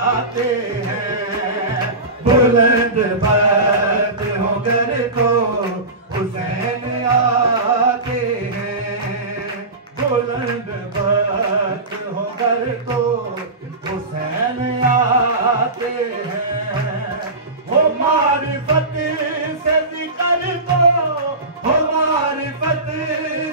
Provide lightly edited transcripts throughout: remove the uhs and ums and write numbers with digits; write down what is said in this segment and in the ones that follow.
आते हैं। बुलंद बात होकर तो हुसैन आते हैं। बुलंद बात होकर तो हुसैन आते हैं। हो मारिफत से जिक्र दो, हो मारिफत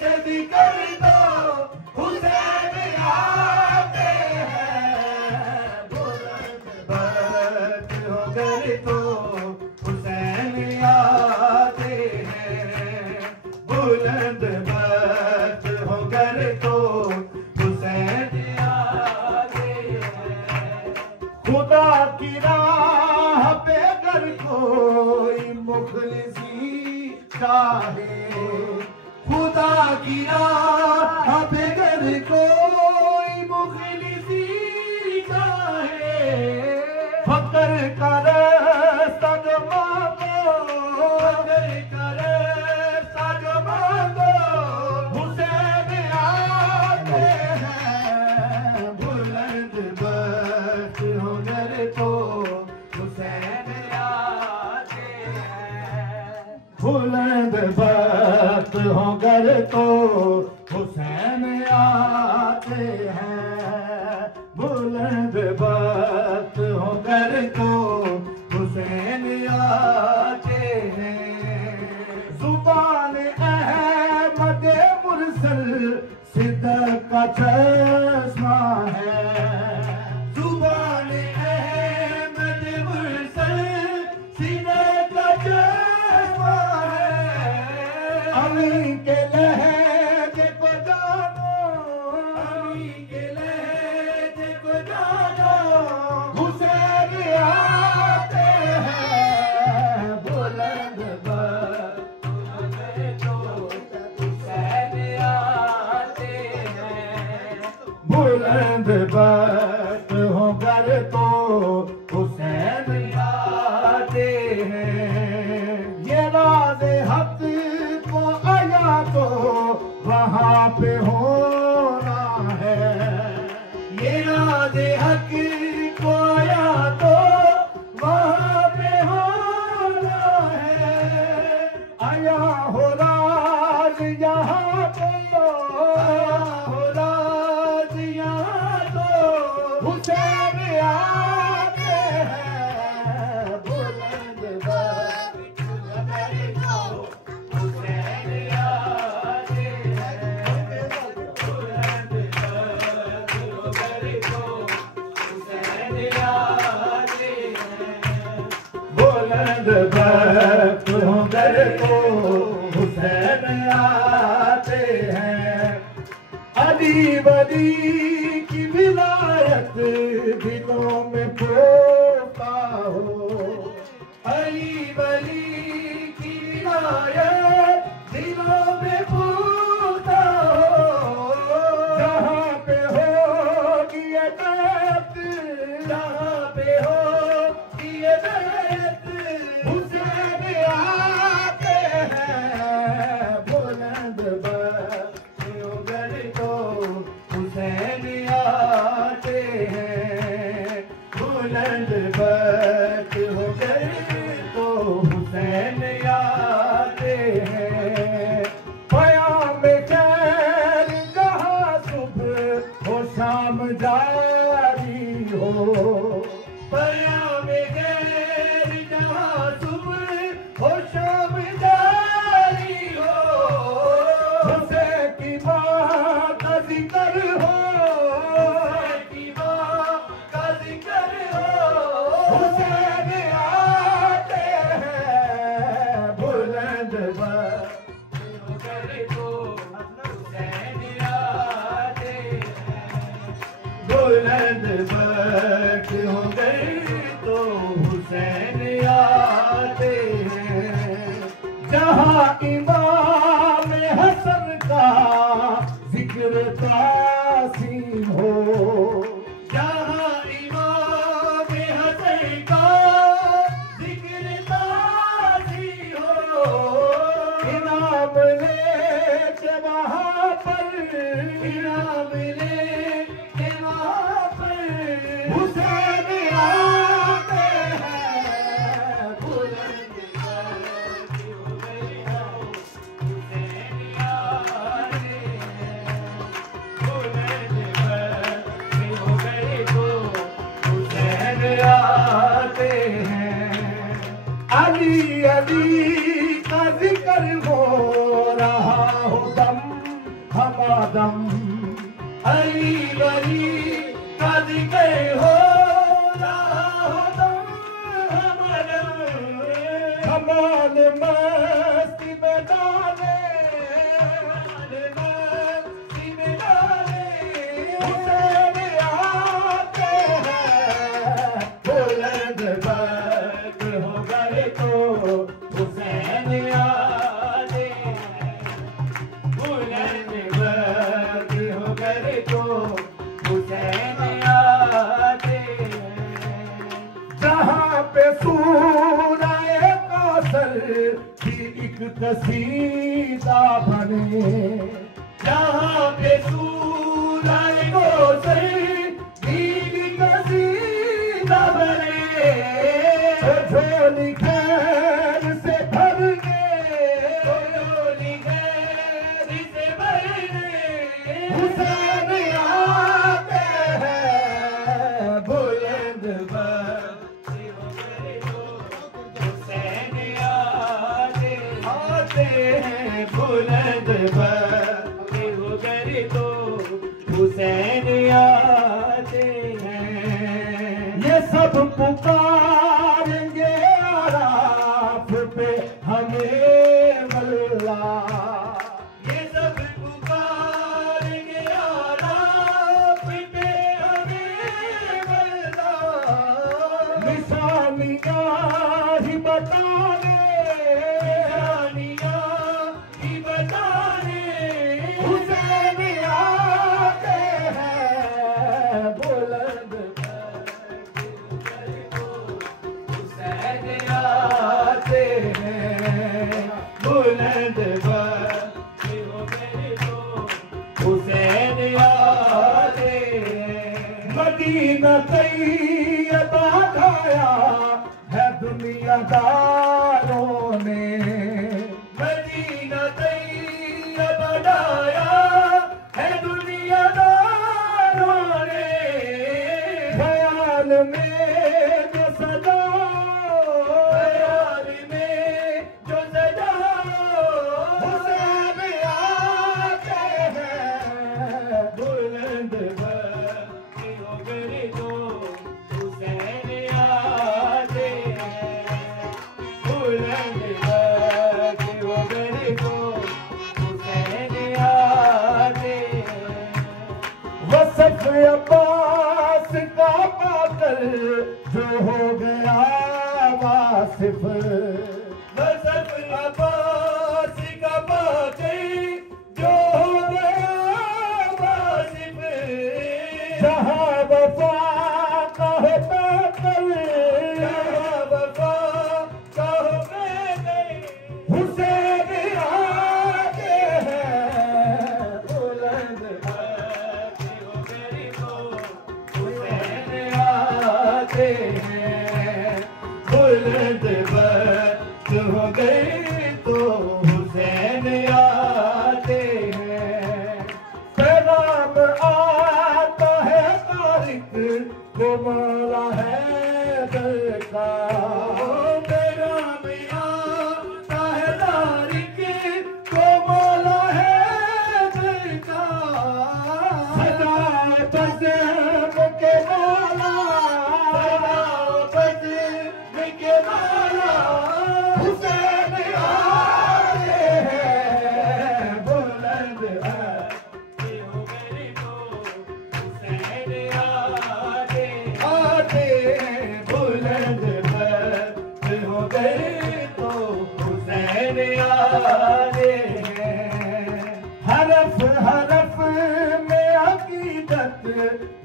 से जिक्र दो, हुसैन आते हैं। बुलंद बात होकर तो हुसैन आते हैं। बुलंद बात होकर तो हुसैन आते हैं। खुदा की राह पे अगर कोई मुखलिसी चाहे, खुदा की राह पे अगर कोई मुखलिसी चाहे, फकर का रास्ता जो मांगो, फकर का रास्ता जो मांगो, हुसैन आते हैं। बुलंद बात होकर तो हुसैन आते हैं। बुलंद बात होकर तो हुसैन आते हैं। बुलंद बात होकर तो हुसैन आते हैं। जुबान अहमद मुरसल सिद्दीक़ का चश्मा है। जुबान अहमद मुरसल सिद्दीक़ का चश्मा है। अली के लहजे को जानो, अली के लहजे को जानो, हुसैन आते हैं। बुलंद बात होकर तो हुसैन आते हैं। बुलंद बात होकर तो हुसैन आते हैं। ये राज़ हक को आया तो वहाँ पे होना है। ये राज़ हक को आया तो वहाँ पे होना है। आया हो राज यहाँ तो, आया हो राज यहाँ तो, हुसैन आते हैं। बुलंद बात होकर तो हुसैन आते हैं। बुलंद बात होकर तो हुसैन आते हैं। बुलंद बात होकर तो हुसैन आते हैं। अली वली की विलायत दिलों में पोता हो। अली वली की विलायत दिलों में पोता हो। जहाँ पे होगी ये बैत, जहाँ पे होगी ये बैत, हुसैन आते हैं। बुलंद बात होकर तो हुसैन आते हैं। बुलंद बात होकर तो हुसैन आते हैं। क़याम खैर जहाँ सुबह हो शाम जारी हो। क़याम खैर जहाँ सुबह हो शाम जारी हो। हुसैन की माँ का जिक्र हो, हुसैन की माँ का जिक्र हो, हुसैन आते हैं। बुलंद बात होकर तो हुसैन आते हैं। बुलंद बात होकर तो हुसैन आते हैं। जहाँ इमाम हसन का जिक्र तासीम हो, जहाँ इमाम हसन का आते हैं। अली अली का जिक्र हो रहा हो दम हमादम, अली अली का जिक्र हो रहा हो दम हमादम। कमाल मस्ती में डाले, मस्ती में डाले हुसैन आते हैं। बुलंद बख्त हो गए तो हुसैन आते हैं। बुलंद बख्त हो गए तो हुसैन आते हैं। जहाँ पे सूराए कौसर की एक कसीदा बने, जहाँ पे सूराए कौसर की एक कसीदा बने, झोली खैर से भरने, झोली खैर से भरने हुसैन आते हैं। बुलंद बख्त हो गए तो हुसैन आते हैं। बुलंद बख्त हो गए तो हुसैन आते हैं। ये सब पुकारेंगे आराफ पे हमें अल्लाह, ये सब पुकारेंगे आराफ पे हमें अल्लाह। निशानियाँ ही बताने, निशानियाँ ही बताने हुसैन आते हैं। बुलंद हुसैन आते हैं। बुलंद बख्त हो गए तो हुसैन आते हैं। मदीना तैयबा खाया है दुनियादारों ने, मदीना तैयबा ढाया है दुनियादारों ने। ख्याल में जो सजा, ख्याल में जो सजा हुसैन आते हैं। बुलंद बख्त हो गए तो हुसैन आते हैं। बुलंद बख्त हो गए तो हुसैन आते हैं। वसफ अब्बास का पाकर जो हो गया वासिफ, वसफ अब्बास का पाकर जो हो गया वासिफ। जहाँ वफा का हो पाकर, जहाँ वफा का हो पाकर हुसैन आते हैं। बुलंद बख्त हो गए तो हुसैन आते हैं। बुलंद बख्त हो गए तो हुसैन आते हैं। पैगाम आता है तारिक को मौला है दर का, पैगाम आता है तारिक को मौला है दर का। सदा बज़्म के मौला, सदा बज़्म के मौला हुसैन आते हैं। बुलंद बख्त हो गए तो हुसैन आते हैं। बुलंद बख्त हो गए तो हुसैन आते हैं। हरफ हरफ में अकीदत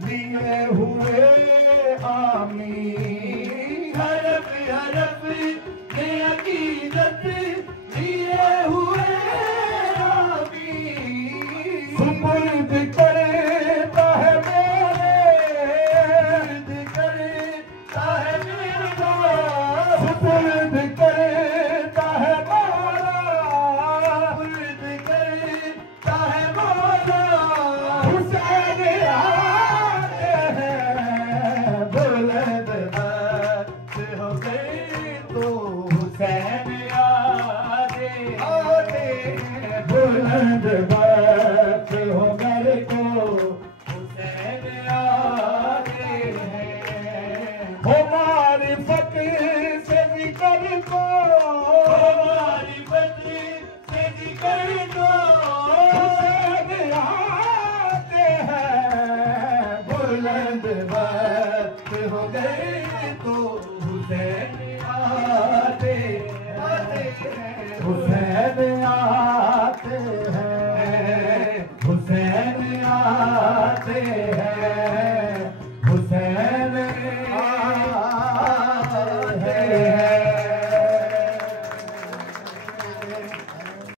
लिए हुए आमीन, हरफ हरफ में अकीदत लिए हुए आमीन। सुपुर्द करता है मेरे, करता है मेरा, सुपुर्द करता है मौला, सुपुर्द करता है मौला हुसैन आते हैं। बुलंद बख्त हमारी फकीर से जिक्र को, हमारी फकीर से जिक्र को हुसैन आते हैं। बुलंद वक्त हो गई तो हुसैन आते हैं, हुसैन आते हैं, हुसैन आते